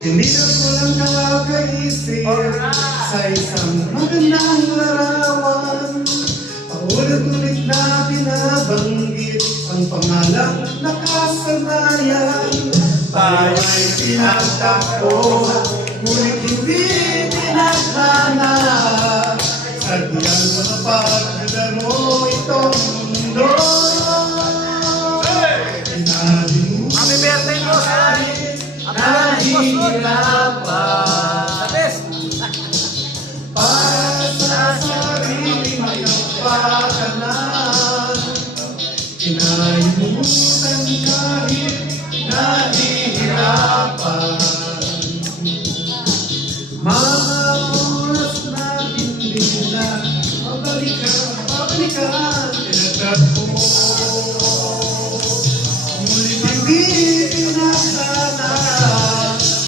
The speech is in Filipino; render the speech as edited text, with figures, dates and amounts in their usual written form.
Hindi na ko lang nakakaisip sa isang magandang larawan. Paulit-ulit na binabanggit ang pangalang nakasanayan. Tayo ay pinagtakpo, ngunit hindi pinaghanap. Sadyang mapaglaro itong mundo. Happy birthday po, sir! Nahihirap